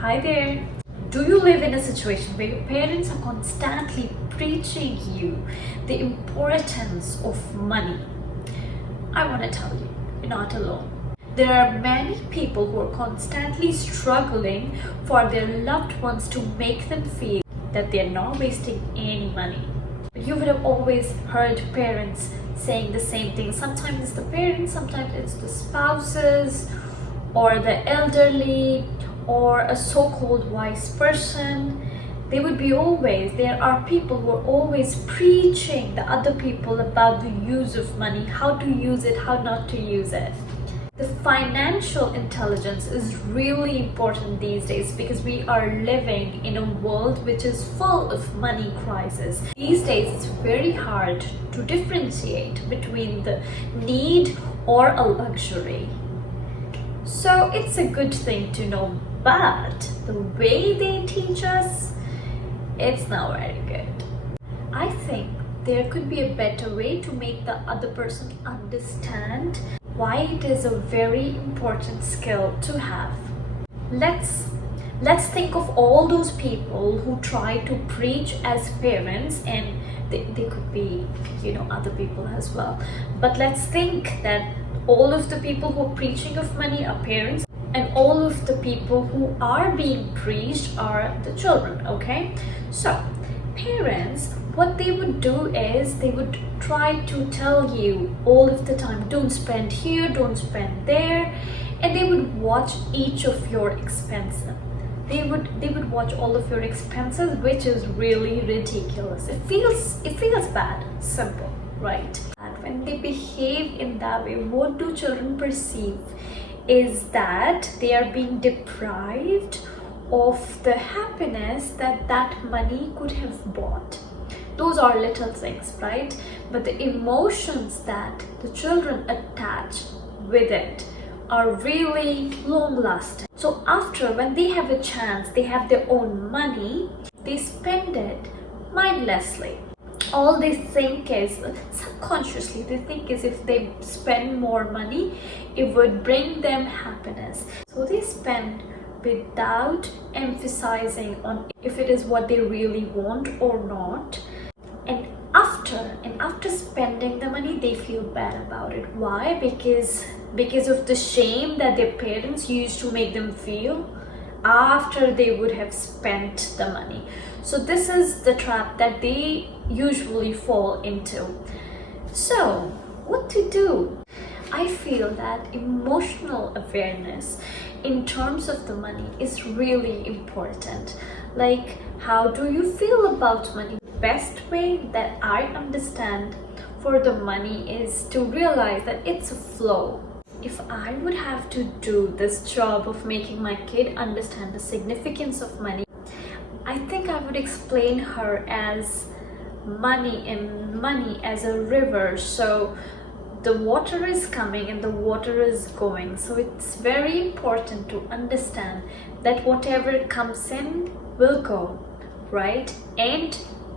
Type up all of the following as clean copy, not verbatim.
Hi there. Do you live in a situation where your parents are constantly preaching you the importance of money? I want to tell you, you're not alone. There are many people who are constantly struggling for their loved ones to make them feel that they're not wasting any money. You would have always heard parents saying the same thing. Sometimes it's the parents, sometimes it's the spouses or the elderly or a so-called wise person. There are people who are always preaching the other people about the use of money, how to use it, how not to use it. The financial intelligence is really important these days because we are living in a world which is full of money crisis. These days it's very hard to differentiate between the need or a luxury. So it's a good thing to know, but the way they teach us, it's not very good. I think there could be a better way to make the other person understand why it is a very important skill to have. Let's think of all those people who try to preach as parents, and they could be, other people as well. But let's think that all of the people who are preaching of money are parents, and all of the people who are being preached are the children, okay? So parents, what they would do is they would try to tell you all of the time, don't spend here, don't spend there, and they would watch each of your expenses. They would watch all of your expenses, which is really ridiculous. It feels bad, simple, right? And when they behave in that way, what do children perceive is that they are being deprived of the happiness that money could have bought. Those are little things, right? But the emotions that the children attach with it are really long lasting. So after, when they have a chance, they have their own money, they spend it mindlessly. All they think is, subconsciously, they think is if they spend more money, it would bring them happiness. So they spend without emphasizing on if it is what they really want or not. And after spending the money, they feel bad about it. Why? Because of the shame that their parents used to make them feel after they would have spent the money. So this is the trap that they usually fall into. So what to do? I feel that emotional awareness in terms of the money is really important. Like, how do you feel about money? The best way that I understand for the money is to realize that it's a flow. If I would have to do this job of making my kid understand the significance of money, I think I would explain her as money as a river. So the water is coming and the water is going. So it's very important to understand that whatever comes in will go, right? And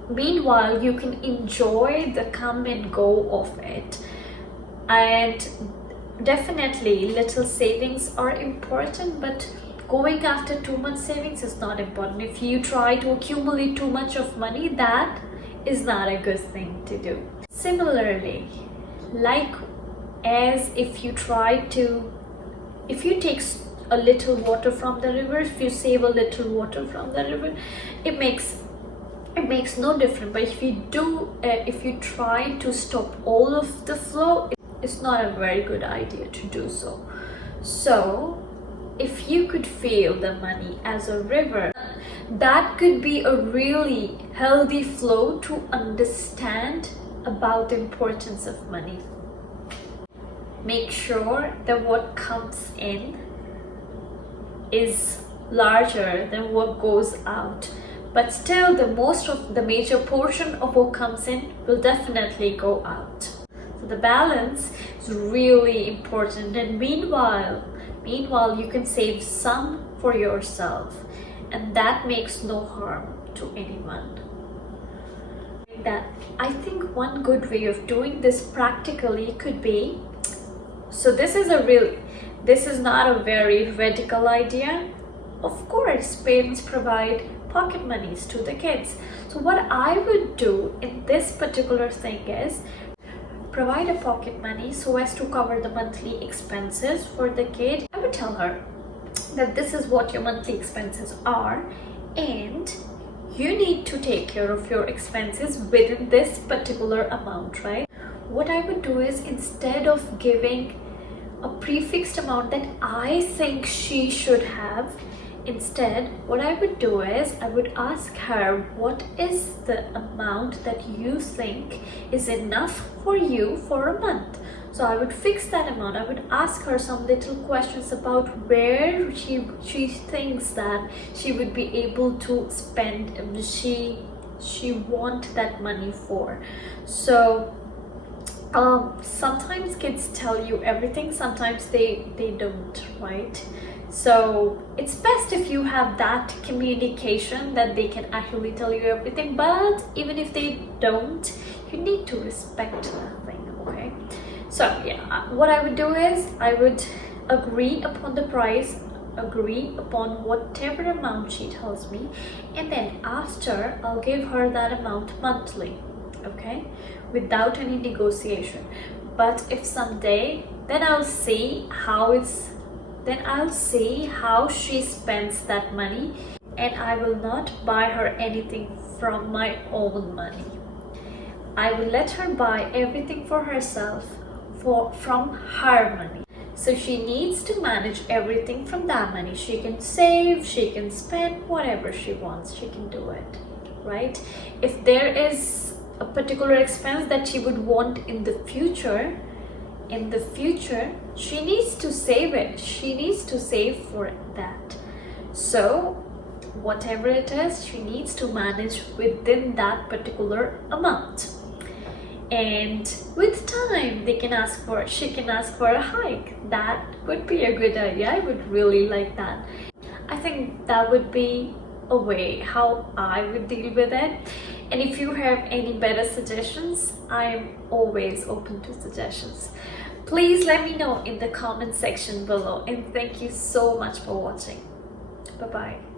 meanwhile, you can enjoy the come and go of it. And definitely little savings are important, but going after too much savings is not important. If you try to accumulate too much of money, that is not a good thing to do. Similarly, like as if you take a little water from the river, if you save a little water from the river, it makes no difference. But if you try to stop all of the flow, it's not a very good idea to do so. So if you could feel the money as a river, that could be a really healthy flow to understand about the importance of money. Make sure that what comes in is larger than what goes out, but still the major portion of what comes in will definitely go out. So the balance is really important, and meanwhile you can save some for yourself, and that makes no harm to anyone. That I think one good way of doing this practically could be, so this is not a very radical idea, of course, parents provide pocket monies to the kids. So what I would do in this particular thing is provide a pocket money so as to cover the monthly expenses for the kid. I would tell her that this is what your monthly expenses are, and you need to take care of your expenses within this particular amount, right? What I would do is, instead of giving a prefixed amount that I think she should have, instead what I would do is I would ask her, what is the amount that you think is enough for you for a month? So I would fix that amount. I would ask her some little questions about where she thinks that she would be able to spend, she want that money for. So sometimes kids tell you everything, sometimes they don't, right? So it's best if you have that communication that they can actually tell you everything, but even if they don't, you need to respect that thing, okay? So yeah, what I would do is I would agree upon the price, agree upon whatever amount she tells me, and then after I'll give her that amount monthly, okay, without any negotiation. But if someday, then I'll see how she spends that money, and I will not buy her anything from my own money. I will let her buy everything for herself from her money. So she needs to manage everything from that money. She can save, she can spend, whatever she wants, she can do it, right? If there is a particular expense that she would want in the future, she needs to save it. She needs to save for that. So whatever it is, she needs to manage within that particular amount. And with time, she can ask for a hike. That would be a good idea. I would really like that. I think that would be a way how I would deal with it. And if you have any better suggestions, I am always open to suggestions. Please let me know in the comment section below, and thank you so much for watching. Bye bye.